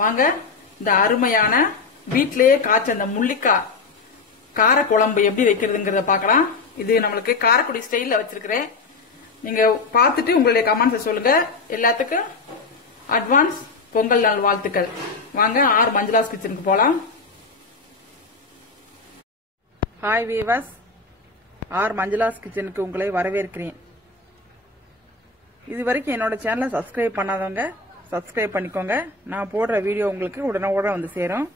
வாங்க இந்த அருமையான வீட்டிலேயே காய்ச்ச அந்த முள்ளிக்காய் கார குழம்பு எப்படி வைக்கிறதுங்கிறத பார்க்கலாம். இது நம்மளுக்கு காரக்குடி ஸ்டைலில் வச்சிருக்கிறேன். நீங்க பார்த்துட்டு உங்களுடைய கமெண்ட்ஸை சொல்லுங்க. எல்லாத்துக்கும் அட்வான்ஸ் பொங்கல் நாள் வாழ்த்துக்கள். வாங்க ஆர் மஞ்சளாஸ் கிச்சனுக்கு போலாம். ஹாய் வீவர்ஸ் ஆர் மஞ்சளாஸ் கிச்சனுக்கு உங்களை வரவேற்கிறேன். இது வரைக்கும் என்னோட சேனலை சப்ஸ்கிரைப் பண்ணாதவங்க சப்ஸ்கிரைப் பண்ணிக்கோங்க. நான் போடுற வீடியோ உங்களுக்கு உடனே உடனே வந்து சேரும்.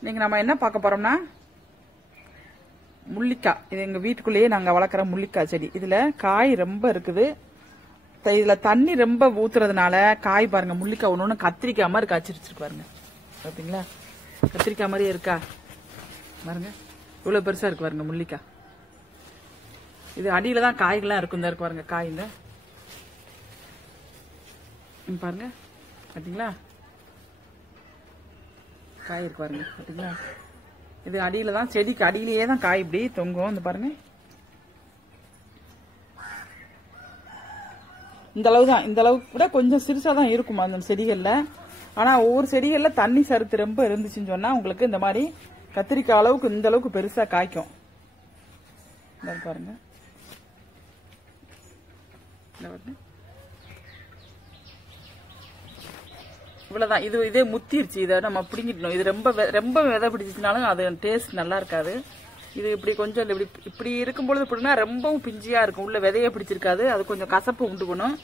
நீங்க நம்ம என்ன பார்க்க போறோம்னா முள்ளிக்காய். இது எங்க வீட்டுக்குள்ளேயே நாங்க வளர்க்குற முள்ளிக்காய் செடி. இதுல காய் ரொம்ப இருக்குது. த- இதுல தண்ணி ரொம்ப ஊத்துறதுனால காய் பாருங்க முள்ளிக்காய் ஒன்று ஒன்று கத்திரிக்காய் மாதிரி காய்ச்சிருச்சு பாருங்க. பாத்தீங்களா? கத்திரிக்காய் மாதிரியே இருக்கா? பாருங்க. இவ்வளவு பெருசா இருக்கு பாருங்க முள்ளிக்காய். இது அடியில தான் காய்கள்லாம் இருக்கும் தான் இருக்கு பாருங்க காய் இந்த. பாருங்க. பாத்தீங்களா? காய் இருக்கு பாருங்க. பாத்தீங்களா? இது அடியில தான் செடிக்கு அடியிலேயே தான் காய் இப்படி தொங்கும். இந்த பாருங்க. இந்த அளவு தான். இந்த அளவுக்கு கூட கொஞ்சம் சிறுசா தான் இருக்கும் அந்த செடிகள்ல? ஆனா ஒவ்வொரு செடிகள்ல தண்ணி சருத்து ரொம்ப இருந்துச்சுன்னு சொன்னா உங்களுக்கு இந்த மாதிரி கத்திரிக்காய் அளவுக்கு இந்த அளவுக்கு பெருசா காய்க்கும். பாருங்க. பாருங்க. இவ்வளவுதான். இது இதே முத்திருச்சு. இதை நம்ம பிடிங்கிட்டோம் இது ரொம்ப வெ- ரொம்ப விதை பிடிச்சிச்சுனாலும் அது டேஸ்ட் நல்லா இருக்காது. இது இப்படி கொஞ்சம் இப்படி இப்படி இருக்கும்பொழுது இப்படின்னா ரொம்பவும் பிஞ்சியா இருக்கும். உள்ள விதையை பிடிச்சிருக்காது. அது கொஞ்சம் கசப்பு உண்டு பண்ணும்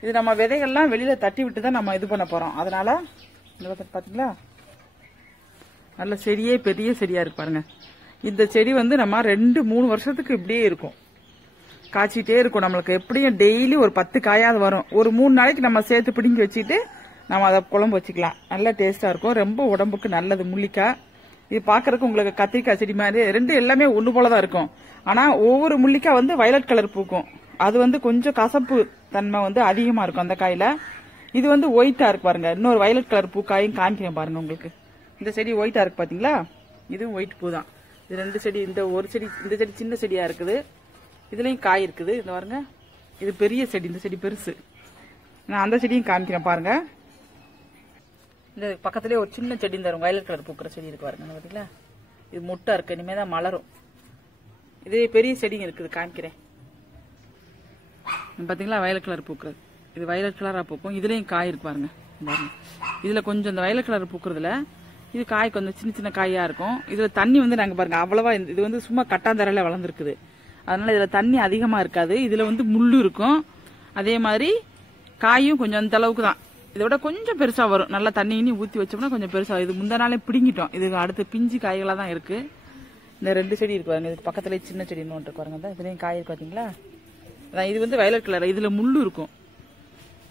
இது நம்ம விதைகள்லாம் வெளியில தட்டி விட்டு தான் நம்ம இது பண்ண போறோம். அதனால பாத்தீங்களா? நல்ல செடியே பெரிய செடியா இருக்கு பாருங்க. இந்த செடி வந்து நம்ம ரெண்டு மூணு வருஷத்துக்கு இப்படியே இருக்கும். காய்ச்சிட்டே இருக்கும் நம்மளுக்கு. எப்படியும் டெய்லி ஒரு பத்து காயாவது வரும். ஒரு மூணு நாளைக்கு நம்ம சேர்த்து பிடுங்கி வச்சுட்டு நம்ம அதை குழம்பு வச்சுக்கலாம். நல்லா டேஸ்டா இருக்கும். ரொம்ப உடம்புக்கு நல்லது. முள்ளிக்காய். இது பாக்குறதுக்கு உங்களுக்கு கத்திரிக்காய் செடி மாதிரி ரெண்டு எல்லாமே ஒண்ணு போல தான் இருக்கும். ஆனா ஒவ்வொரு முள்ளிக்காய் வந்து வயலட் கலர் பூக்கும். அது வந்து கொஞ்சம் கசப்பு தன்மை வந்து அதிகமா இருக்கும் அந்த காயில. இது வந்து ஒயிட்டா இருக்கு பாருங்க. இன்னொரு வயலட் கலர் பூ காயும் காமிக்கிறேன் பாருங்க உங்களுக்கு. இந்த செடி ஒயிட்டா இருக்கு பாத்தீங்களா? இதுவும் ஒயிட் பூ தான் இது ரெண்டு செடி இந்த ஒரு செடி இந்த செடி சின்ன செடியா இருக்குது. இதுலயும் காய் இருக்குது. இந்த பாருங்க. இது பெரிய செடி. இந்த செடி பெருசு. நான் அந்த செடியும் காமிக்கிறேன் பாருங்க. இந்த பக்கத்துலயே ஒரு சின்ன செடி இந்த வயலட் கலர் பூக்கிற செடி இருக்கு பாருங்க இந்த பாத்தீங்களா? இது முட்டை இருக்கு இனிமேல் தான் மலரும். இதே பெரிய செடிங்க இருக்குது காமிக்கிறேன். இது பாத்தீங்களா வயலட் கலர் பூக்குறது. இது வயலட் கலரா பூக்கும். இதுலயும் காய் இருக்கு பாருங்க இதில் இதுல கொஞ்சம் இந்த வயலட் கலர் பூக்குறதுல இது காய் கொஞ்சம் சின்ன சின்ன காயா இருக்கும். இதுல தண்ணி வந்து நாங்க பாருங்க அவ்வளவா இந்த- இது வந்து சும்மா கட்டாந்தரையில வளர்ந்துருக்குது. அதனால இதுல தண்ணி அதிகமா இருக்காது. இதுல வந்து முள்ளு இருக்கும். அதே மாதிரி காயும் கொஞ்சம் அந்த அளவுக்கு தான். இதை விட கொஞ்சம் பெருசா வரும். நல்லா தண்ணி கிண்ணி ஊத்தி வச்சோம்னா கொஞ்சம் பெருசா இது முந்த நாளே பிடிங்கிட்டோம். இதுக்கு அடுத்து பிஞ்சு காய்களா தான் இருக்கு. இந்த ரெண்டு செடி இருக்கு பாருங்க. இதுக்கு பக்கத்துல சின்ன செடி ஒன்று இருக்கு பாருங்க. இந்த இதுலயும் காய் இருக்கு பாத்தீங்களா? அதான் இது வந்து வயலட் கலர் இதுல முள்ளு இருக்கும்.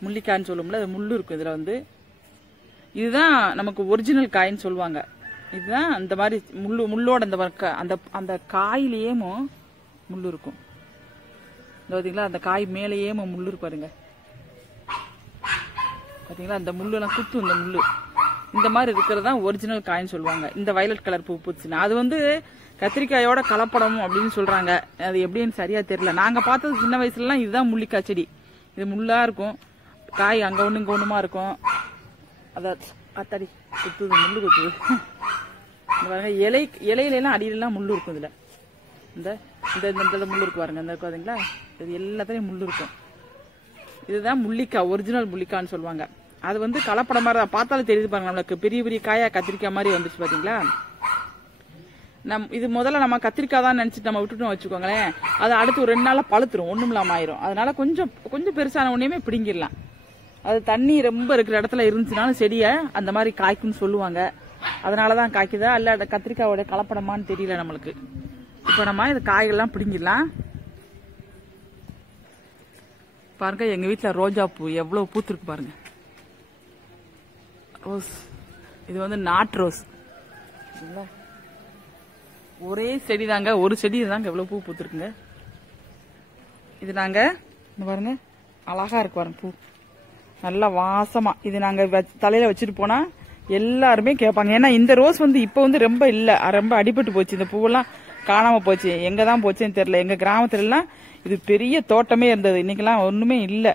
முள்ளிக்காய்ன்னு சொல்லும்ல அது முள்ளு இருக்கும் இதுல வந்து. இதுதான் நமக்கு ஒரிஜினல் காயின்னு சொல்லுவாங்க. இதுதான் அந்த மாதிரி முள்ளு முள்ளோட அந்த வர்க்க- அந்த அந்த காயிலேயேமோ முள்ளு இருக்கும். பார்த்தீங்களா பாத்தீங்களா? அந்த காய் மேலேயேமோ முள்ளு இருக்கு பார்த்தீங்களா அந்த முள்ளு குத்து குத்தும் இந்த முள்ளு. இந்த மாதிரி இருக்கிறது தான் ஒரிஜினல் காயின்னு சொல்லுவாங்க. இந்த வயலட் கலர் பூ பூச்சுன்னா அது வந்து கத்திரிக்காயோட கலப்படம் அப்படின்னு சொல்றாங்க. அது எப்படின்னு சரியா தெரியல. நாங்க பார்த்தது சின்ன வயசுலலாம் இதுதான் முள்ளிக்காய் செடி. இது முள்ளா இருக்கும். காய் அங்க ஒண்ணு இங்க ஒண்ணுமா இருக்கும். அதை அத்தாடி குத்துது முள்ளு குத்துது. இந்த பாருங்க இலை இலையில எல்லாம் முள் முள்ளு இருக்கும் இதுல. இந்த இந்த இந்த முள் முள்ளு இருக்கு பாருங்க. இந்த இருக்கு பாத்தீங்களா? இது எல்லாத்துலயும் முள்ளு இருக்கும். இதுதான் முள்ளிக்காய் ஒரிஜினல் முள்ளிக்கான்னு சொல்லுவாங்க. அது வந்து கலப்படம் மாதிரி பார்த்தாலும் தெரியுது பாருங்க நம்மளுக்கு பெரிய பெரிய காயா கத்திரிக்காய் மாதிரி வந்துச்சு பாத்தீங்களா? நம் இது முதல்ல நம்ம கத்திரிக்காய் தான் நினச்சிட்டு நம்ம விட்டுட்டோம் வச்சுக்கோங்களேன். அது அடுத்து ஒரு ரெண்டு நாளில் பழுத்துரும் ஒன்றும் இல்லாமல் ஆயிரும். அதனால கொஞ்சம் கொஞ்சம் பெருசான ஒன்றையுமே பிடிங்கிடலாம். அது தண்ணி ரொம்ப இருக்கிற இடத்துல இருந்துச்சுனாலும் செடியை அந்த மாதிரி காய்க்கும்னு சொல்லுவாங்க. அதனாலதான் காய்க்குதா? அல்ல அந்த கத்திரிக்காயோட கலப்படமான்னு தெரியல நம்மளுக்கு. இப்போ நம்ம இது காய்கள்லாம் பிடிங்கிடலாம். பாருங்க எங்கள் வீட்டில் ரோஜா பூ எவ்வளோ பூத்திருக்கு பாருங்கள் ரோஸ் இது வந்து நாட் ரோஸ். ஒரே செடி தாங்க. ஒரு செடி தாங்க எவ்வளவு பூ பூத்துருக்குங்க. இது நாங்க பாருங்க. அழகா இருக்கு பாருங்க பூ. நல்லா வாசமா. இது நாங்க தலையில வச்சுட்டு போனா எல்லாருமே கேட்பாங்க. ஏன்னா இந்த ரோஸ் வந்து இப்ப வந்து ரொம்ப இல்ல. ரொம்ப அடிபட்டு போச்சு. இந்த பூவெல்லாம் காணாம போச்சு. எங்க தான் போச்சுன்னு தெரியல. எங்க கிராமத்துல எல்லாம் இது பெரிய தோட்டமே இருந்தது. இன்னைக்கெல்லாம் ஒண்ணுமே இல்லை.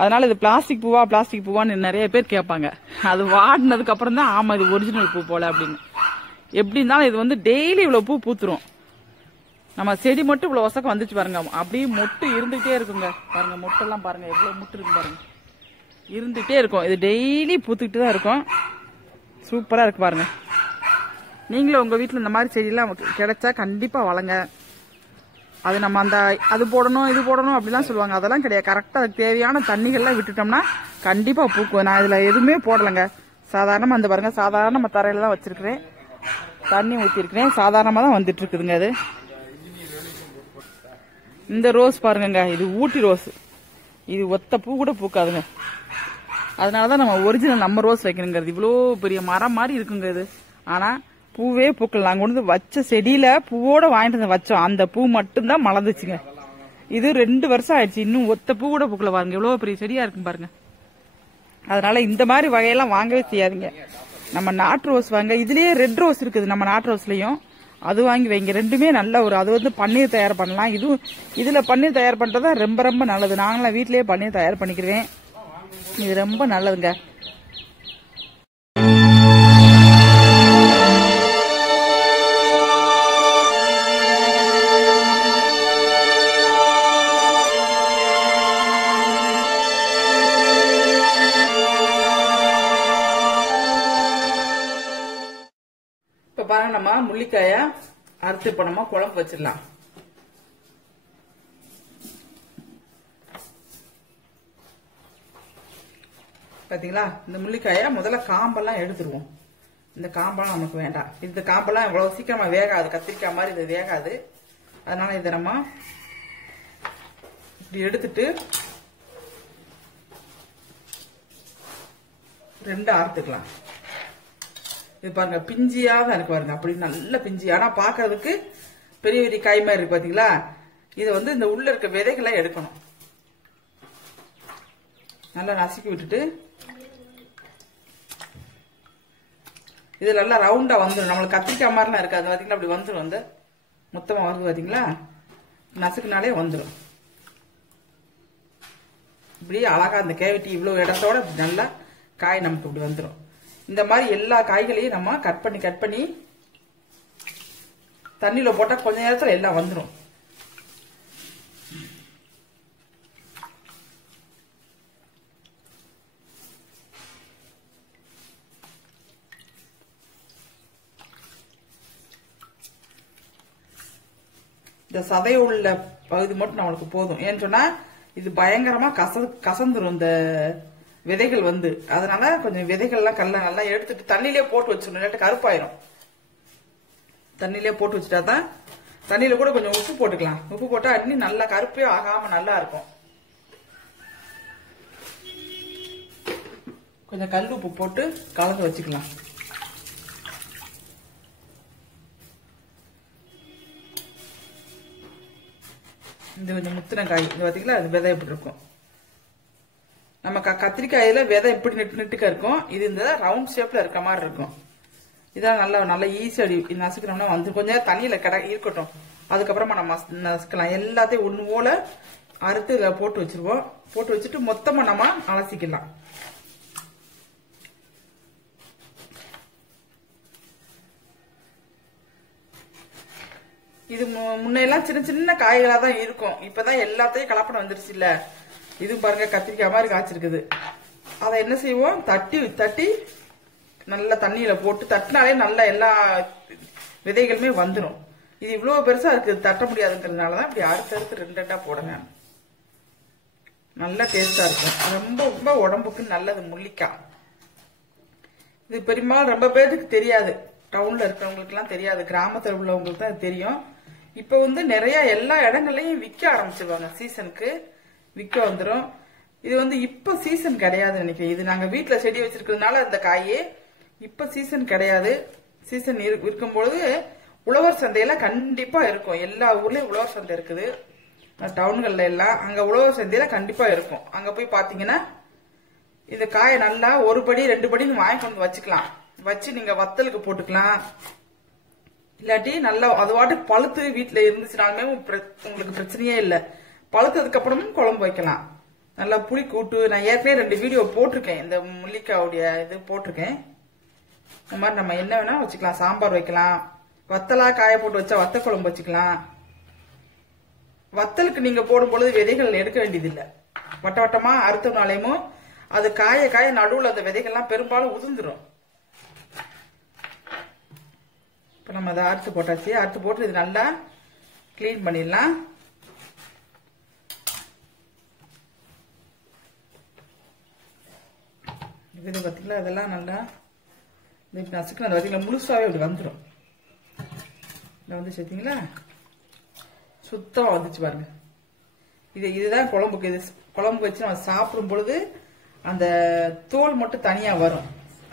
அதனால இது பிளாஸ்டிக் பூவா பிளாஸ்டிக் பூவான்னு நிறைய பேர் கேட்பாங்க. அது வாடினதுக்கு அப்புறம் தான் ஆமா இது ஒரிஜினல் பூ போல அப்படின்னு. எப்படி இருந்தாலும் இது வந்து டெய்லி இவ்வளவு பூ பூத்துரும். நம்ம செடி மட்டும் இவ்வளவு ஒசக்கம் வந்துச்சு பாருங்க. அப்படியே மொட்டு இருந்துகிட்டே இருக்குங்க. பாருங்க மொட்டெல்லாம் பாருங்க எவ்வளவு முட்டு இருக்கு பாருங்க. இருந்துகிட்டே இருக்கும். இது டெய்லி பூத்துக்கிட்டு தான் இருக்கும். சூப்பரா இருக்கு பாருங்க. நீங்களும் உங்க வீட்டுல இந்த மாதிரி செடியெல்லாம் கிடைச்சா கண்டிப்பா வளங்க அது நம்ம அந்த அது போடணும் இது போடணும் அப்படிலாம் சொல்லுவாங்க. அதெல்லாம் கிடையாது. கரெக்டாக அதுக்கு தேவையான தண்ணிகள்லாம் விட்டுட்டோம்னா கண்டிப்பாக பூக்கும். நான் இதில் எதுவுமே போடலைங்க. சாதாரணமாக அந்த பாருங்க. சாதாரண நம்ம தரையில தான் வச்சுருக்கிறேன். தண்ணி ஊற்றிருக்கிறேன் சாதாரணமாக தான் வந்துட்டு இருக்குதுங்க அது. இந்த ரோஸ் பாருங்கங்க. இது ஊட்டி ரோஸ். இது ஒத்த பூ கூட பூக்காதுங்க. அதனாலதான் நம்ம ஒரிஜினல் நம்ம ரோஸ் வைக்கணுங்கிறது. இவ்வளோ பெரிய மரம் மாதிரி இருக்குங்க இது. ஆனால் பூவே பூக்கல நாங்கள் கொண்டு வந்து வச்ச செடியில பூவோட வாங்கிட்டு வந்து வச்சோம். அந்த பூ மட்டும்தான் மலர்ந்துச்சுங்க. இது ரெண்டு வருஷம் ஆயிடுச்சு. இன்னும் ஒத்த பூ கூட பூக்கல பாருங்க. எவ்வளவு பெரிய செடியா இருக்கும் பாருங்க. அதனால இந்த மாதிரி வகையெல்லாம் வாங்கவே செய்யாதீங்க. நம்ம நாட்டு ரோஸ் வாங்க இதுலயே ரெட் ரோஸ் இருக்குது நம்ம நாட்டு ரோஸ்லயும். அது வாங்கி வைங்க. ரெண்டுமே நல்ல ஒரு அது வந்து பன்னீர் தயார் பண்ணலாம். இதுவும் இதுல பன்னீர் தயார் பண்றதா ரொம்ப ரொம்ப நல்லது. நாங்களாம் வீட்லயே பன்னீர் தயார் பண்ணிக்கிறேன் இது ரொம்ப நல்லதுங்க. இப்ப நம்ம முள்ளிக்காய அறுத்து இப்ப நம்ம குழம்பு வச்சிடலாம். பாத்தீங்களா? இந்த முள்ளிக்காய முதல்ல காம்பெல்லாம் எடுத்துருவோம். இந்த காம்பெல்லாம் நமக்கு வேண்டாம். இந்த காம்பெல்லாம் இவ்வளவு சீக்கிரமா வேகாது. கத்திரிக்காய் மாதிரி இது வேகாது. அதனால இதை நம்ம இப்படி எடுத்துட்டு ரெண்டு அறுத்துக்கலாம். இது பாருங்க பிஞ்சியாக தான் இருக்கு பாருங்க. அப்படி நல்ல பிஞ்சி. ஆனா பாக்குறதுக்கு பெரிய பெரிய காய் மாதிரி இருக்கு பாத்தீங்களா? இது வந்து இந்த உள்ள இருக்க விதைகளை எடுக்கணும். நல்லா நசுக்கி விட்டுட்டு இது நல்லா ரவுண்டா வந்துடும் நம்மளுக்கு கத்திரிக்காய் மாதிரிலாம் இருக்காது. பாத்தீங்களா? அப்படி வந்துடும் வந்து மொத்தமா வருது பாத்தீங்களா? நசுக்குனாலே வந்துடும் இப்படி அழகா அந்த கேவிட்டி இவ்வளவு இடத்தோட நல்லா காய் நமக்கு இப்படி வந்துடும் இந்த மாதிரி எல்லா காய்களையும் நம்ம கட் பண்ணி கட் பண்ணி தண்ணியில போட்டா கொஞ்ச நேரத்துல எல்லாம் வந்துடும் இந்த சதை உள்ள பகுதி மட்டும் நம்மளுக்கு போதும். ஏன்னு சொன்னா இது பயங்கரமா கச கசந்துரும் இந்த விதைகள் வந்து. அதனால கொஞ்சம் விதைகள்லாம் கல்ல நல்லா எடுத்துட்டு தண்ணிலே போட்டு வச்சிடணும். இல்லாட்டி கருப்பாயிரும். தண்ணிலேயே போட்டு வச்சுட்டா தான் தண்ணியில கூட கொஞ்சம் உப்பு போட்டுக்கலாம். உப்பு போட்டா அன்னி நல்லா கருப்பே ஆகாம நல்லா இருக்கும். கொஞ்சம் கல் உப்பு போட்டு கலந்து வச்சுக்கலாம். இது கொஞ்சம் முத்தின காய் இது பாத்தீங்களா? அது விதை எப்படி இருக்கும்? நம்ம க- கத்திரிக்காயில விதை எப்படி நெட்டு நெட்டுக்கா இருக்கும். இது இந்த ரவுண்ட் ஷேப்ல இருக்க மாதிரி இருக்கும். இதான் நல்லா நல்லா ஈஸி அடி நசுக்கணும்னா வந்து கொஞ்ச நேரம் தண்ணியில கிட இருக்கட்டும். அதுக்கப்புறமா நம்ம நசுக்கலாம். எல்லாத்தையும் ஒன்று போல அறுத்து இதில் போட்டு வச்சிருவோம். போட்டு வச்சுட்டு மொத்தமா நம்ம அலசிக்கலாம். இது மு- முன்னையெல்லாம் சின்ன சின்ன காய்களா தான் இருக்கும். இப்பதான் எல்லாத்தையும் கலப்படம் வந்துருச்சு இல்ல இது பாருங்க கத்திரிக்காய் மாதிரி காய்ச்சிருக்குது. அதை என்ன செய்வோம்? தட்டி தட்டி நல்ல தண்ணியில போட்டு தட்டினாலே நல்லா எல்லா விதைகளுமே வந்துடும் இது இவ்வளவு பெருசா இருக்கு தட்ட முடியாதுங்கிறதுனாலதான் இப்படி அறுத்து அடுத்து ரெண்டு ரெண்டா போடுங்க நல்லா டேஸ்டா இருக்கும். ரொம்ப ரொம்ப உடம்புக்கு நல்லது முள்ளிக்காய் இது பெரும்பாலும் ரொம்ப பேருக்கு தெரியாது. டவுன்ல இருக்கிறவங்களுக்கு எல்லாம் தெரியாது. கிராமத்துல உள்ளவங்களுக்கு தான் தெரியும். இப்ப வந்து நிறைய எல்லா இடங்கள்லயும் விற்க ஆரம்பிச்சிருவாங்க சீசனுக்கு விற்க வந்துடும் இது வந்து இப்ப சீசன் கிடையாது நினைக்கிறேன். இது நாங்கள் வீட்டில் செடி வச்சிருக்கிறதுனால அந்த காயே இப்ப சீசன் கிடையாது. சீசன் இருக்கும்பொழுது உழவர் சந்தையில கண்டிப்பா இருக்கும். எல்லா ஊர்லயும் உழவர் சந்தை இருக்குது. டவுன்கள்ல எல்லாம் அங்க உழவர் சந்தையில கண்டிப்பா இருக்கும். அங்க போய் பாத்தீங்கன்னா இந்த காயை நல்லா ஒரு படி ரெண்டு படி வாங்கி கொண்டு வச்சுக்கலாம். வச்சு நீங்க வத்தலுக்கு போட்டுக்கலாம். இல்லாட்டி நல்லா அது வாட்டுக்கு பழுத்து வீட்டுல இருந்துச்சுனாலுமே உங்களுக்கு பிரச்சனையே இல்லை. பழுத்ததுக்கு அப்புறமும் குழம்பு வைக்கலாம். நல்லா புளி கூட்டு நான் ஏற்கனவே ரெண்டு வீடியோ போட்டிருக்கேன். இந்த முள்ளிக்காவுடைய இது போட்டிருக்கேன். இந்த மாதிரி நம்ம என்ன வேணா வச்சுக்கலாம். சாம்பார் வைக்கலாம். வத்தலா காய போட்டு வச்சா வத்த குழம்பு வச்சுக்கலாம். வத்தலுக்கு நீங்க போடும் பொழுது விதைகள் எடுக்க வேண்டியதில்லை. வட்ட வட்டமா அறுத்தனாலேயும் அது காய காய நடுவுல அந்த விதைகள்லாம் பெரும்பாலும் உதிர்ந்துடும் இப்ப நம்ம அதை அறுத்து போட்டாச்சு. அறுத்து போட்டு இது நல்லா க்ளீன் பண்ணிடலாம். இது பார்த்தீங்களா அதெல்லாம் நல்லா இப்போ நான் அந்த பார்த்தீங்களா முழுசாகவே இப்படி வந்துடும் இதில் வந்து சேர்த்தீங்களா? சுத்தமாக வந்துச்சு பாருங்க. இது இதுதான் குழம்புக்கு. இது குழம்பு வச்சு நம்ம சாப்பிடும் பொழுது அந்த தோல் மட்டும் தனியாக வரும்.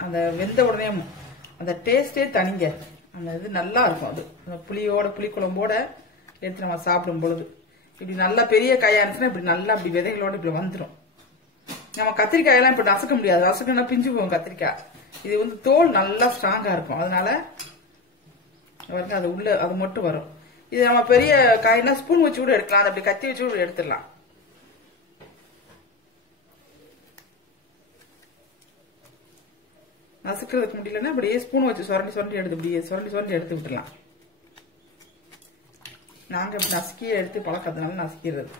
அந்த வெந்த உடனே அந்த டேஸ்டே தனிங்க. அந்த இது நல்லா இருக்கும் அது. அந்த புளியோட புளி குழம்போட எடுத்து நம்ம சாப்பிடும் பொழுது. இப்படி நல்லா பெரிய காயா இருந்துச்சுன்னா இப்படி நல்லா இப்படி விதைகளோட இப்படி வந்துடும் நம்ம கத்திரிக்காயெல்லாம் இப்ப நசுக்க முடியாது. நசுக்கனா பிஞ்சு போகும் கத்திரிக்காய். இது வந்து தோல் நல்லா ஸ்ட்ராங்கா இருக்கும். அதனால பாருங்க அது உள்ள அது மட்டும் வரும். இது நம்ம பெரிய காய்னா ஸ்பூன் வச்சு கூட எடுக்கலாம். அதை அப்படி கத்தி வச்சு கூட எடுத்துடலாம். நசுக்கிறதுக்கு முடியலன்னா அப்படியே ஸ்பூன் வச்சு சுரண்டி சுரண்டி எடுத்து இப்படியே சுரண்டி சுரண்டி எடுத்து விட்டுலாம் நாங்க இப்படி நசுக்கியே எடுத்து பழக்கத்தினால நசுக்கிறது.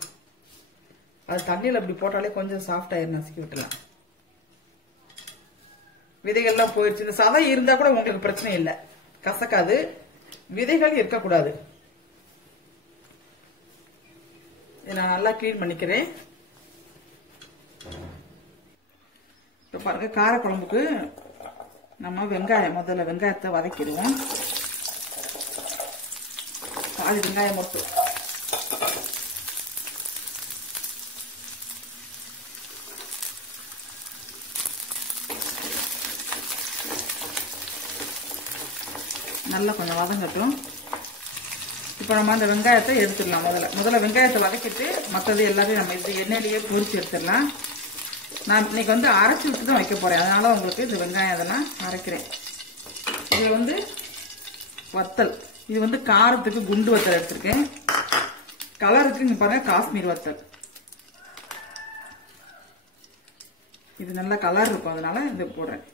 அது தண்ணியில் அப்படி போட்டாலே கொஞ்சம் சாஃப்ட் நசுக்கி விட்டுலாம் விதைகள்லாம் போயிடுச்சு இந்த சதை இருந்தால் கூட உங்களுக்கு பிரச்சனை இல்லை. கசக்காது. விதைகள் இருக்கக்கூடாது. இதை நான் நல்லா க்ளீன் பண்ணிக்கிறேன். இப்போ பாருங்க காரக்குழம்புக்கு நம்ம வெங்காயம் முதல்ல வெங்காயத்தை வதக்கிடுவோம். பாதி வெங்காயம் மட்டும். நல்லா கொஞ்சம் வதங்கட்டும். இப்போ நம்ம அந்த வெங்காயத்தை எடுத்துடலாம் முதல்ல. முதல்ல வெங்காயத்தை வதக்கிட்டு மற்றது எல்லாத்தையும் நம்ம இது எண்ணெயிலேயே பொறிச்சு எடுத்துடலாம். நான் இன்னைக்கு வந்து அரைச்சி விட்டு தான் வைக்க போகிறேன் அதனால் உங்களுக்கு இந்த வெங்காயம் இதெல்லாம் அரைக்கிறேன். இது வந்து வத்தல். இது வந்து காரத்துக்கு குண்டு வத்தல் எடுத்திருக்கேன். கலருக்கு இங்கே பாருங்கள் காஷ்மீர் வத்தல். இது நல்ல கலர் இருக்கும். அதனால இது போடுறேன்.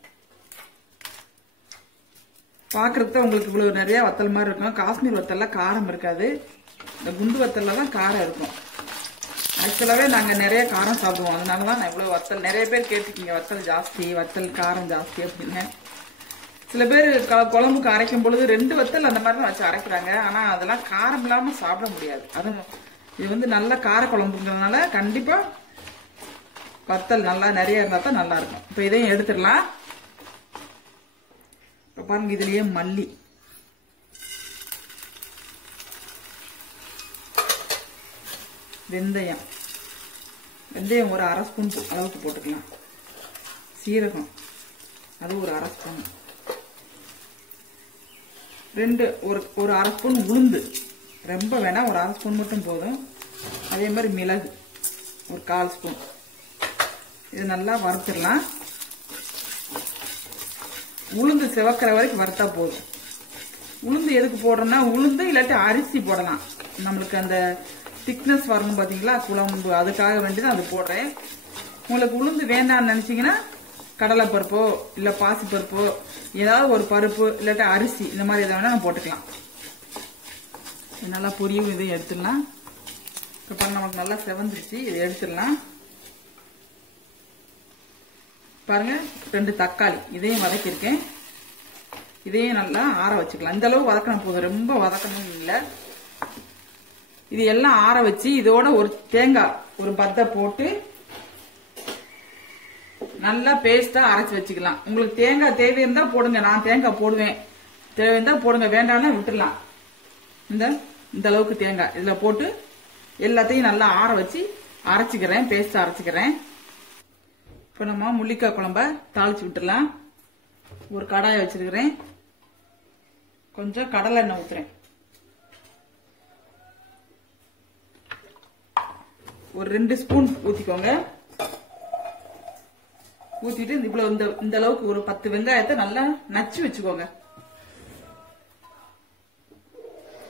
பார்க்குறதுக்கு உங்களுக்கு இவ்வளவு நிறைய வத்தல் மாதிரி இருக்கும். காஷ்மீர் வத்தல்ல காரம் இருக்காது. இந்த குண்டு வத்தல்ல தான் காரம் இருக்கும். ஆக்சுவலாகவே நாங்கள் நிறைய காரம் சாப்பிடுவோம். அதனால தான் நான் இவ்வளோ வத்தல் நிறைய பேர் கேட்டுக்கிங்க வத்தல் ஜாஸ்தி வத்தல் காரம் ஜாஸ்தி அப்படின்னு. சில பேர் க- குழம்புக்கு அரைக்கும் பொழுது ரெண்டு வத்தல் அந்த மாதிரி தான் வச்சு அரைக்கிறாங்க. ஆனால் அதெல்லாம் காரம் இல்லாமல் சாப்பிட முடியாது. அதுவும் இது வந்து நல்ல கார குழம்புங்கிறதுனால கண்டிப்பாக வத்தல் நல்லா நிறைய இருந்தால் தான் நல்லா இருக்கும். இப்போ இதையும் எடுத்துடலாம். பாருங்க இதுலயே மல்லி. வெந்தயம். வெந்தயம் ஒரு அரை ஸ்பூன் அளவுக்கு போட்டுக்கலாம். சீரகம். அது ஒரு அரை ஸ்பூன் ரெண்டு ஒரு ஒரு அரை ஸ்பூன் உளுந்து. ரொம்ப வேணாம் ஒரு அரை ஸ்பூன் மட்டும் போதும். அதே மாதிரி மிளகு. ஒரு கால் ஸ்பூன் இது நல்லா வறுத்துடலாம். உளுந்து சிவக்கிற வரைக்கும் வறுத்தா போதும். உளுந்து எதுக்கு போடுறோம்னா உளுந்து இல்லாட்டி அரிசி போடலாம். நம்மளுக்கு அந்த திக்னஸ் வரணும் பார்த்தீங்களா குழம்பு. அதுக்காக வேண்டி தான் அது போடுறேன். உங்களுக்கு உளுந்து வேண்டாம்னு நினச்சிங்கன்னா கடலை பருப்போ பாசிப்பருப்போ பாசி ஏதாவது ஒரு பருப்பு இல்லாட்டி அரிசி இந்த மாதிரி எதாவது வேணால் நம்ம போட்டுக்கலாம். நல்லா பொரியும் இதையும் எடுத்துடலாம். இப்போ நமக்கு நல்லா செவந்துருச்சு. இதை எடுத்துடலாம். பாருங்க ரெண்டு தக்காளி. இதையும் வதக்கியிருக்கேன். இதையும் நல்லா ஆற வச்சுக்கலாம். இந்த அளவு வதக்கணும் போதும். ரொம்ப வதக்கணும் இல்லை. இது எல்லாம் ஆற வச்சு இதோட ஒரு தேங்காய் ஒரு பத்தை போட்டு நல்லா பேஸ்டா அரைச்சு வச்சுக்கலாம். உங்களுக்கு தேங்காய் தேவை இருந்தா போடுங்க. நான் தேங்காய் போடுவேன். தேவை இருந்தா போடுங்க. வேண்டாம்னா விட்டுடலாம். இந்த இந்த அளவுக்கு தேங்காய். இதுல போட்டு எல்லாத்தையும் நல்லா ஆற வச்சு அரைச்சிக்கிறேன். பேஸ்ட் அரைச்சிக்கிறேன். இப்போ நம்ம முள்ளிக்காய் குழம்ப? தாளிச்சு விட்டுடலாம் ஒரு கடாயை வச்சிருக்கிறேன். கொஞ்சம் கடலை எண்ணெய் ஊத்துறேன். ஒரு ரெண்டு ஸ்பூன் ஊத்திக்கோங்க. ஊத்திட்டு இவ்வளவு இந்த இந்த அளவுக்கு ஒரு பத்து வெங்காயத்தை நல்லா நச்சு வச்சுக்கோங்க.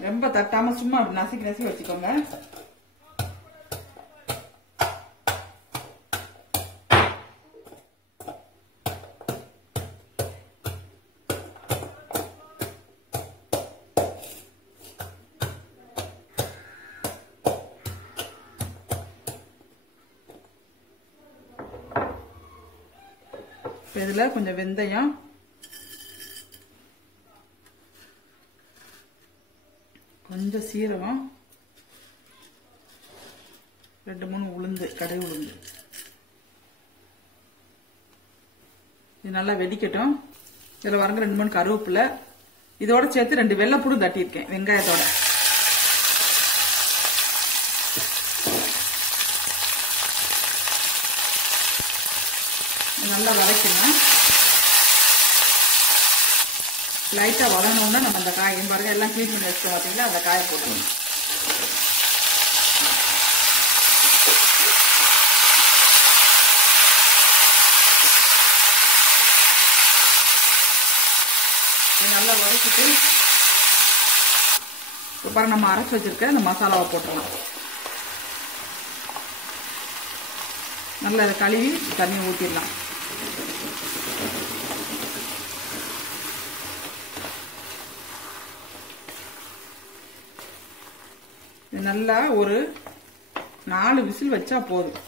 ரொம்ப தட்டாம சும்மா நசுக்கி நசுக்கி வச்சுக்கோங்க. இப்போ இதில் கொஞ்சம் வெந்தயம். கொஞ்சம் சீரகம். ரெண்டு மூணு உளுந்து கடுகு உளுந்து. இது நல்லா வெடிக்கட்டும். இதில் வரங்க ரெண்டு மூணு கருவேப்பிலை. இதோட சேர்த்து ரெண்டு வெள்ளைப்பூடும் தட்டியிருக்கேன் வெங்காயத்தோட நல்லா வதக்கணும் லைட்டாக வதங்கணும்னா நம்ம அந்த காயை பாருங்க எல்லாம் க்ளீன் பண்ணி வச்சோம் பார்த்தீங்களா அந்த காயை போட்டுருவோம் நல்லா வதக்கிட்டு இப்போ நம்ம அரைச்சி வச்சிருக்க இந்த மசாலாவை போட்டுடலாம். நல்லா இதை கழுவி தண்ணியை ஊற்றிடலாம் இது நல்லா ஒரு நாலு விசில் வச்சா போதும்.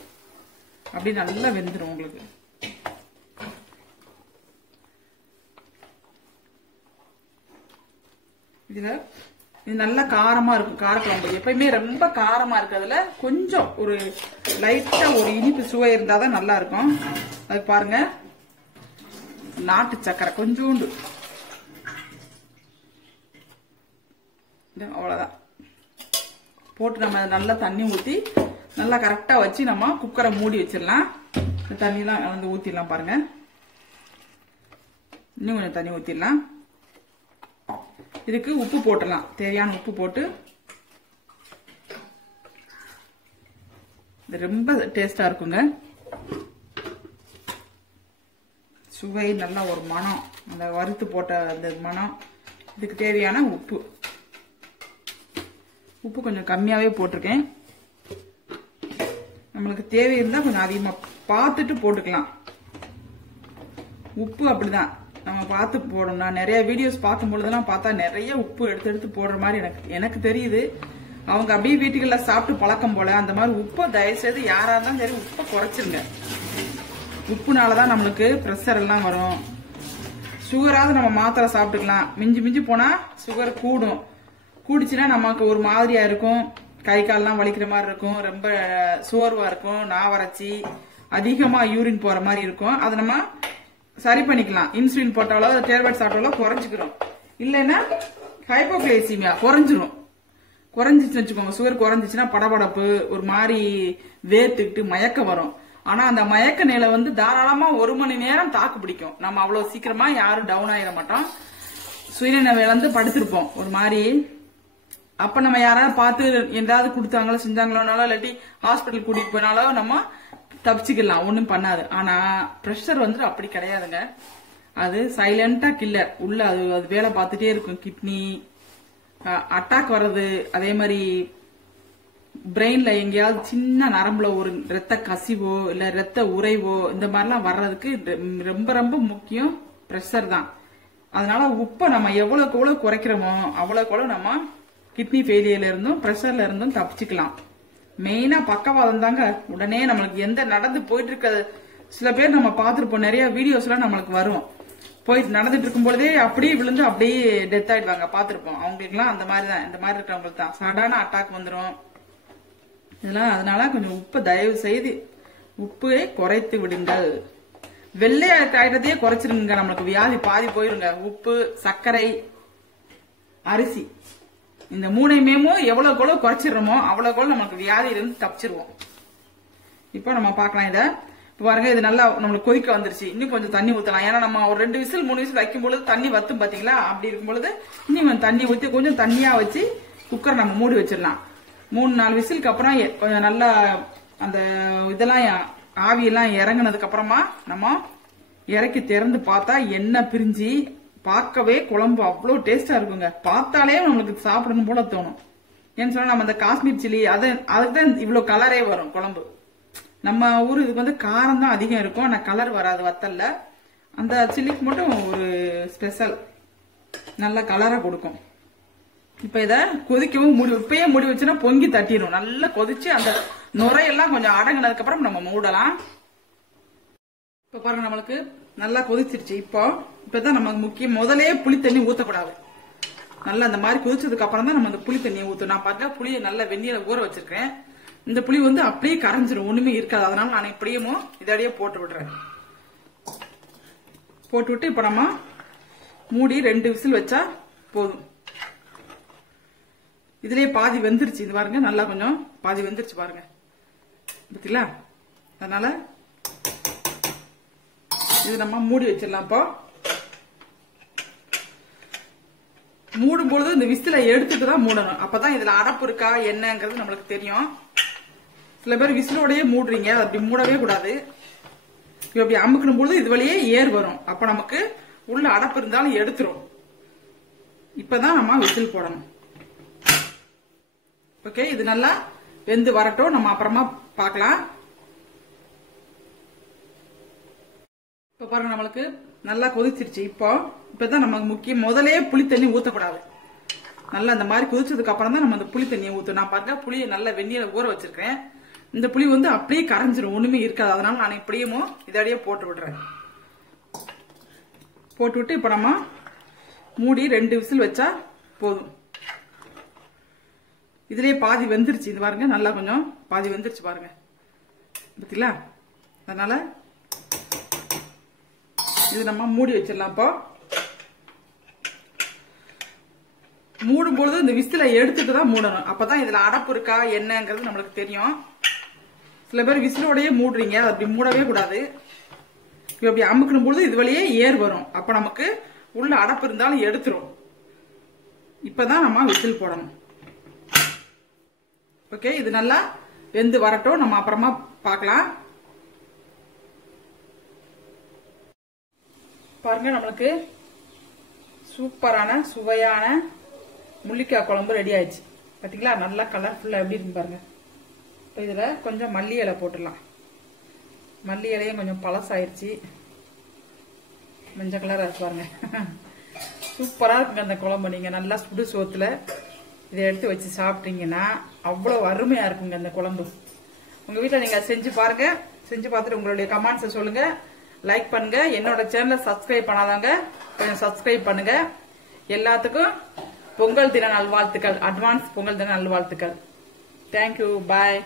அப்படி நல்லா வெந்துடும் உங்களுக்கு. இதுல இது நல்லா காரமா இருக்கும் காரக்குழம்பு. எப்பயுமே ரொம்ப காரமா இருக்கிறதுல கொஞ்சம் ஒரு லைட்டா ஒரு இனிப்பு சுவை இருந்தாதான் நல்லா இருக்கும். அது பாருங்க. நாட்டு சக்கரை கொஞ்சோண்டு இது அவ்வளவுதான் போட்டு நம்ம நல்லா தண்ணி ஊத்தி நல்லா கரெக்டா வச்சு நம்ம குக்கரை மூடி வச்சிடலாம். இந்த தண்ணிலாம் கலந்து ஊத்திடலாம் பாருங்க. இன்னும் கொஞ்சம் தண்ணி ஊத்திடலாம். இதுக்கு உப்பு போட்டுடலாம். தேவையான உப்பு போட்டு. ரொம்ப டேஸ்டா இருக்குங்க. சுவை நல்ல ஒரு மனம். அந்த வறுத்து போட்ட அந்த மனம். இதுக்கு தேவையான உப்பு. உப்பு கொஞ்சம் கம்மியாவே போட்டிருக்கேன். நம்மளுக்கு தேவை இருந்தா கொஞ்சம் அதிகமா பார்த்துட்டு போட்டுக்கலாம். உப்பு அப்படிதான். நம்ம பார்த்து போடணும். நான் நிறைய வீடியோஸ் பார்க்கும் பொழுதெல்லாம் பார்த்தா நிறைய உப்பு எடுத்து எடுத்து போடுற மாதிரி எனக்கு எனக்கு தெரியுது. அவங்க அப்படியே வீட்டுக்குள்ள சாப்பிட்டு பழக்கம் போல அந்த மாதிரி உப்பை தயவு செய்து யாரா இருந்தாலும் சரி உப்பை குறைச்சிருங்க. உப்புனாலதான் நம்மளுக்கு ப்ரெஷர் எல்லாம் வரும். சுகராவது நம்ம மாத்திரை சாப்பிட்டுக்கலாம். மிஞ்சி மிஞ்சி போனா சுகர் கூடும். கூடிச்சுன்னா நமக்கு ஒரு மாதிரியா இருக்கும். கை கால்லாம் வலிக்கிற மாதிரி இருக்கும். ரொம்ப சோர்வா இருக்கும். நாவரைச்சி அதிகமா யூரின் போற மாதிரி இருக்கும். அதை நம்ம சரி பண்ணிக்கலாம். இன்சுலின் போட்டாலோ டேப்லெட் சாப்பிட்டாலோ குறைஞ்சிக்கிறோம். இல்லைன்னா ஹைப்போகிளைசிமியா குறைஞ்சிரும். குறைஞ்சிச்சுன்னு வச்சுக்கோங்க. சுகர் குறைஞ்சிச்சுன்னா படபடப்பு ஒரு மாதிரி வேர்த்துக்கிட்டு மயக்கம் வரும். ஆனா அந்த மயக்க நிலை வந்து தாராளமா ஒரு மணி நேரம் தாக்கு பிடிக்கும். நம்ம அவ்வளவு சீக்கிரமா யாரும் டவுன் ஆயிட மாட்டோம். சுயநினைவு இழந்து படுத்திருப்போம். ஒரு மாதிரி அப்ப நம்ம யாராவது பார்த்து ஏதாவது கொடுத்தாங்களோ செஞ்சாங்களோனாலோ இல்லாட்டி ஹாஸ்பிட்டல் கூட்டிட்டு போனாலோ நம்ம தப்பிச்சுக்கலாம். ஒன்றும் பண்ணாது. ஆனா ப்ரெஷர் வந்து அப்படி கிடையாதுங்க. அது சைலண்டா கில்லர் உள்ள அது அது வேலை பார்த்துட்டே இருக்கும். கிட்னி அட்டாக் வர்றது அதே மாதிரி பிரெயின்ல எங்கேயாவது சின்ன நரம்புல ஒரு ரத்த கசிவோ இல்ல ரத்த உறைவோ இந்த மாதிரிலாம் வர்றதுக்கு ரொம்ப ரொம்ப முக்கியம் ப்ரெஷர் தான். அதனால உப்பை நம்ம எவ்வளவுக்கு எவ்வளவு குறைக்கிறோமோ அவ்வளவுக்கு எவ்வளவு நம்ம கிட்னி ஃபெயிலியர்ல இருந்தும் ப்ரெஷர்ல இருந்தும் தப்பிச்சுக்கலாம். மெயினா பக்கவாதம் தாங்க. உடனே நம்மளுக்கு எந்த நடந்து போயிட்டு இருக்க சில பேர் நம்ம பார்த்துருப்போம். நிறைய வீடியோஸ் எல்லாம் நம்மளுக்கு வரும். போயிட்டு நடந்துட்டு இருக்கும் பொழுதே அப்படியே விழுந்து அப்படியே டெத் ஆயிடுவாங்க. பார்த்திருப்போம். அவங்களுக்கு எல்லாம் அந்த மாதிரி தான் இந்த மாதிரி இருக்கிறவங்களுக்கு தான். சடான அட்டாக் வந்துடும் இதெல்லாம் அதனால கொஞ்சம் உப்பு தயவு செய்து உப்பை குறைத்து விடுங்கள். வெள்ளை ஆயிரத்தையே குறைச்சிருங்க. நம்மளுக்கு வியாதி பாதி போயிருங்க. உப்பு சர்க்கரை அரிசி. இந்த மூணையுமேமோ எவ்வளவுக்கு எவ்வளவு குறைச்சிடுறோமோ அவ்வளவுக்கு எவ்வளவு நமக்கு வியாதியிலிருந்து தப்பிச்சிருவோம். இப்போ நம்ம பார்க்கலாம் இத. இப்போ பாருங்க இது நல்லா நம்மளுக்கு கொதிக்க வந்துருச்சு. இன்னும் கொஞ்சம் தண்ணி ஊத்தலாம். ஏன்னா நம்ம ஒரு ரெண்டு விசில் மூணு விசில் வைக்கும் பொழுது தண்ணி வத்தும் பாத்தீங்களா? அப்படி இருக்கும் பொழுது இன்னும் கொஞ்சம் தண்ணி ஊத்தி கொஞ்சம் தண்ணியா வச்சு குக்கர் நம்ம மூடி வச்சிடலாம். மூணு நாலு விசிலுக்கு அப்புறம் எ- கொஞ்சம் நல்லா அந்த இதெல்லாம் ஆவியெல்லாம் இறங்கினதுக்கு அப்புறமா நம்ம இறக்கி திறந்து பார்த்தா எண்ணெய் பிரிஞ்சு பார்க்கவே குழம்பு. அவ்வளோ டேஸ்டா இருக்குங்க. பார்த்தாலே நம்மளுக்கு சாப்பிடணும் போல தோணும். ஏன்னு சொன்னா நம்ம அந்த காஷ்மீர் சில்லி அது அதுக்கு தான் இவ்வளவு கலரே வரும் குழம்பு. நம்ம ஊர் இதுக்கு வந்து காரம் தான் அதிகம் இருக்கும். ஆனா கலர் வராது வத்தல்ல. அந்த சில்லிக்கு மட்டும் ஒரு ஸ்பெஷல் நல்ல கலரை கொடுக்கும். இப்ப இத கொதிக்கவும் முடி இப்பயே முடி வச்சுன்னா பொங்கி தட்டிடும் நல்லா கொதிச்சு அந்த நுரையெல்லாம் கொஞ்சம் அடங்கினதுக்கு அப்புறம் நம்ம மூடலாம். இப்ப பாருங்க நம்மளுக்கு நல்லா கொதிச்சிருச்சு. இப்போ இப்பதான் நமக்கு முக்கியம் முதலே புளி தண்ணி ஊத்தக்கூடாது. நல்லா அந்த மாதிரி கொதிச்சதுக்கு அப்புறம் தான் நம்ம அந்த புளி தண்ணியை ஊத்தணும். நான் பாருங்க புளியை நல்லா வெந்நீரை ஊற வச்சிருக்கேன். இந்த புளி வந்து அப்படியே கரைஞ்சிரும் ஒண்ணுமே இருக்காது. அதனால நான் இப்படியும் இதடியே போட்டு விடுறேன். போட்டு விட்டு இப்ப நம்ம மூடி ரெண்டு விசில் வச்சா போதும். இதுலயே பாதி வெந்துருச்சு. இது பாருங்க நல்லா கொஞ்சம் பாதி வெந்துருச்சு பாருங்க. பத்தீங்களா? அதனால இது நம்ம மூடி வச்சிடலாம் இப்போ. மூடும் பொழுது இந்த விசில எடுத்துட்டு தான் மூடணும். அப்பதான் இதுல அடப்பு இருக்கா என்னங்கிறது நம்மளுக்கு தெரியும். சில பேர் விசிலோடயே மூடுறீங்க அது அப்படி மூடவே கூடாது. இப்படி அமுக்கணும் பொழுது இது வழியே ஏர் வரும். அப்ப நமக்கு உள்ள அடப்பு இருந்தாலும் எடுத்துரும். இப்பதான் நம்ம விசில் போடணும். ஓகே இது நல்லா வெந்து வரட்டும். நம்ம அப்புறமா பார்க்கலாம். இப்ப பாருங்க நம்மளுக்கு நல்லா கொதிச்சிருச்சு. இப்போ இப்பதான் நமக்கு முக்கியம் முதலே புளி தண்ணி ஊத்தக்கூடாது. நல்லா அந்த மாதிரி கொதிச்சதுக்கு அப்புறம் தான் நம்ம அந்த புளி தண்ணியை ஊத்தணும். நான் பாருங்க புளியை நல்லா வெந்நீரை ஊற வச்சிருக்கேன். இந்த புளி வந்து அப்படியே கரைஞ்சிரும். ஒண்ணுமே இருக்காது. அதனால நான் இப்படியும் இதடியே போட்டு விடுறேன் போட்டு விட்டு இப்ப நம்ம மூடி ரெண்டு விசில் வச்சா போதும். இதுலயே பாதி வெந்துருச்சு. இது பாருங்க நல்லா கொஞ்சம் பாதி வெந்துருச்சு பாருங்க. பத்தீங்களா அதனால இது நம்ம மூடி வச்சிடலாம்ப்பா மூடும் பொழுது இந்த விசில எடுத்துட்டு தான் மூடணும். அப்பதான் இதுல அடப்பு இருக்கா என்னங்கிறது நம்மளுக்கு தெரியும். சில பேர் விசிலோடயே மூடுறீங்க அப்படி மூடவே கூடாது. இப்படி அப்படி அமுக்கணும் பொழுது இது வழியே ஏர் வரும். அப்ப நமக்கு உள்ள அடப்பு இருந்தாலும் எடுத்துரும். இப்பதான் நம்ம விசில் போடணும். ஓகே இது நல்லா வெந்து வரட்டும். நம்ம அப்புறமா பார்க்கலாம். பாருங்க நம்மளுக்கு சூப்பரான சுவையான முள்ளிக்காய் குழம்பு ரெடி ஆயிடுச்சு. பாத்தீங்களா? நல்லா கலர்ஃபுல்லா எப்படி இருக்கு பாருங்க. இப்போ இதுல கொஞ்சம் மல்லி இலை போட்டுடலாம். மல்லி இலையும் கொஞ்சம் பழசாயிருச்சு. மஞ்சள் கலராக இருக்கு பாருங்க. சூப்பரா இருக்குங்க அந்த குழம்பு. நீங்க நல்லா சுடு சோத்துல இதை எடுத்து வச்சு சாப்பிட்டீங்கன்னா அவ்வளவு அருமையா இருக்குங்க அந்த குழம்பு. உங்க வீட்டுல நீங்க செஞ்சு பாருங்க. செஞ்சு பார்த்துட்டு உங்களுடைய கமெண்ட்ஸை சொல்லுங்க. லைக் பண்ணுங்க. என்னோட சேனலை சப்ஸ்கிரைப் பண்ணாதாங்க கொஞ்சம் சப்ஸ்கிரைப் பண்ணுங்க. எல்லாத்துக்கும் பொங்கல் தின நல்வாழ்த்துக்கள். அட்வான்ஸ் பொங்கல் தின நல்வாழ்த்துக்கள். Thank you bye